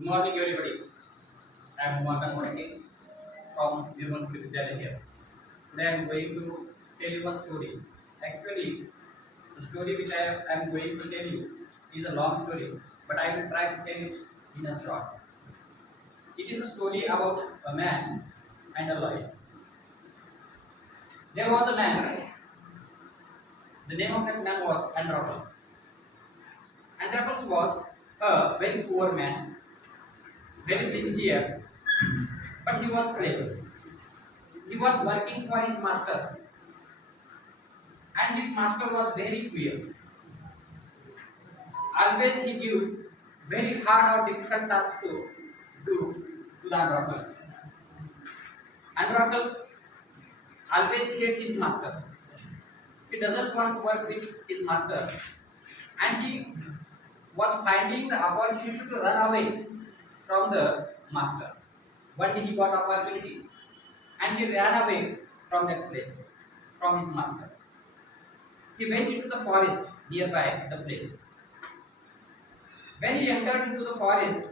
Good morning, everybody. I am Morgan Moriki from Human Vidyalaya here. Today I am going to tell you a story. Actually, the story which I am going to tell you is a long story, but I will try to tell it in a short. It is a story about a man and a lion. There was a man. The name of that man was Andronicus. Andronicus was a very poor man, very sincere, but he was slave. He was working for his master, and his master was very cruel. Always he gives very hard or difficult tasks to do to the Andronicus. Andronicus always hates his master. He doesn't want to work with his master, and he was finding the opportunity to run away from the master. One day he got opportunity, and he ran away from that place, from his master. He went into the forest nearby the place. When he entered into the forest,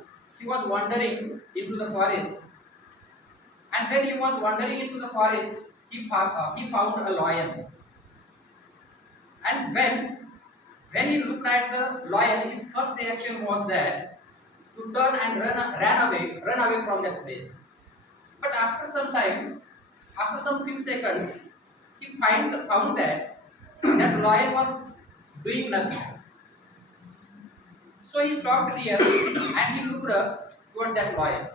he was wandering into the forest, and when he was wandering into the forest, he found a lion. And when he looked at the lion, his first reaction was that to turn and run away from that place. But after some time, after some few seconds, he found that that lion was doing nothing. So he stopped there and he looked up toward that lion.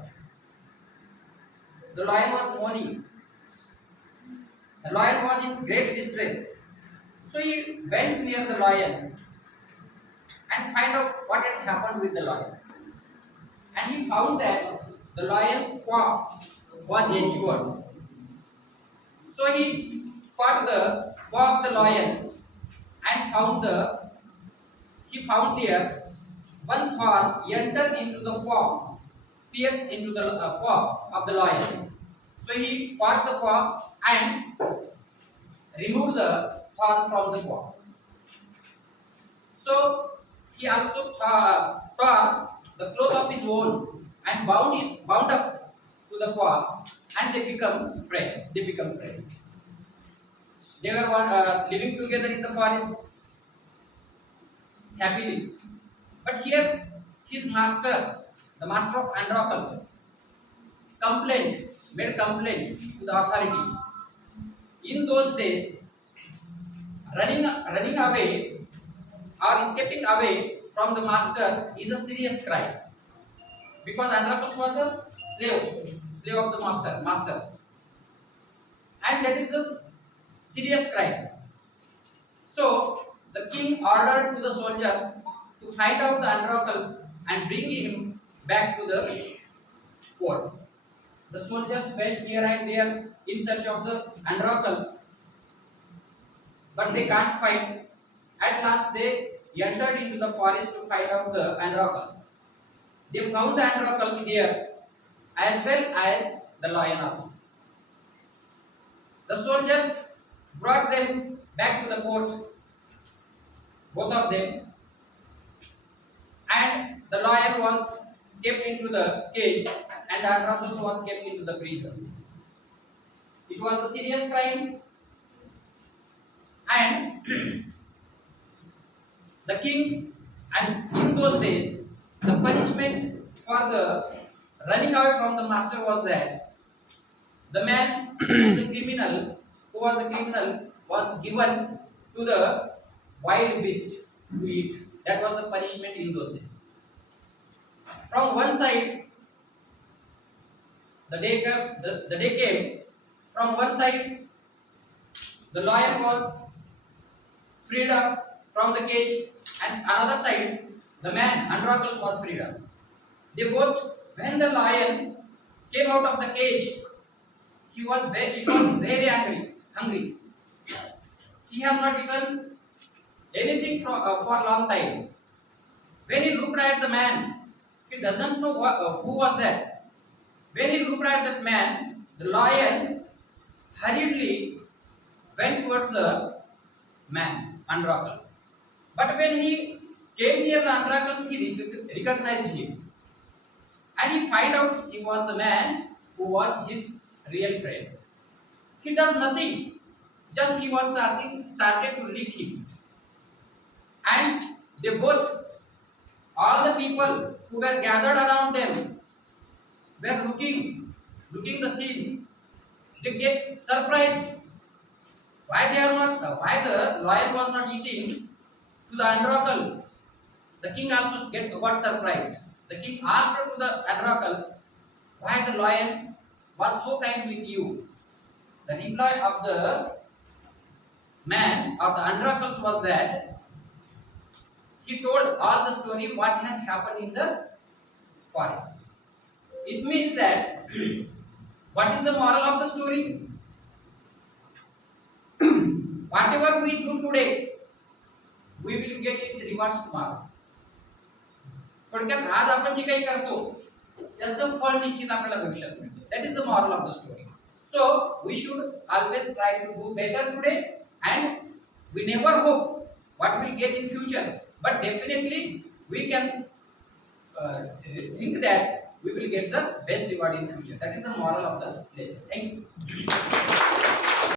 The lion was mourning. The lion was in great distress. So he went near the lion and find out what has happened with the lion. And he found that the lion's paw was injured. So he caught the paw of the lion and he found there one thorn entered into the paw, pierced into the paw of the lion. So he caught the paw and removed the thorn from the paw. So he also tore the cloth of his own and bound up to the paw, and they become friends. They were living together in the forest happily. But here, his master, the master of Andronicus, made complaint to the authority. In those days, running away or escaping away from the master is a serious crime, because Andronicus was a slave of the master, and that is the serious crime. So the king ordered to the soldiers to find out the Andronicus and bring him back to the court. The soldiers went here and there in search of the Andronicus, but they can't find. At last, they entered into the forest to find out the Andronicus. They found the Andronicus here, as well as the lion also. The soldiers brought them back to the court, both of them, and the lion was kept into the cage and Andronicus was kept into the prison. It was a serious crime, and the king, and in those days, the punishment for the running away from the master was that the man who was the criminal was given to the wild beast to eat. That was the punishment in those days. From one side, the day came. From one side, the lion was freed up from the cage, and another side, the man Andronicus was freed up. They both, when the lion came out of the cage, he was very hungry. He has not eaten anything for a long time. When he looked at the man, he doesn't know who was that. When he looked at that man, the lion hurriedly went towards the man, Andronicus. But when he came near the Andronicus, he recognized him. and he find out he was the man who was his real friend. He does nothing, just he was started to lick him, and they both, all the people who were gathered around them, were looking the scene. They get surprised why they are not, why the lion was not eating to the Androcle. The king also got surprised. The king asked to the Androcles why the lion was so kind with you. The reply of the man of the Androcles was that he told all the story what has happened in the forest. It means that what is the moral of the story? Whatever we do today, we will get its rewards tomorrow. थोडक्यात आज आपण जे काही करतो त्याचं फळ निश्चित आपल्याला भविष्यात मिळते. That is the moral of the story. So we should always try to do better today and we never hope what we'll get in future, but definitely we can think that we will get the best reward in future. That is the moral of the lesson. Thank you.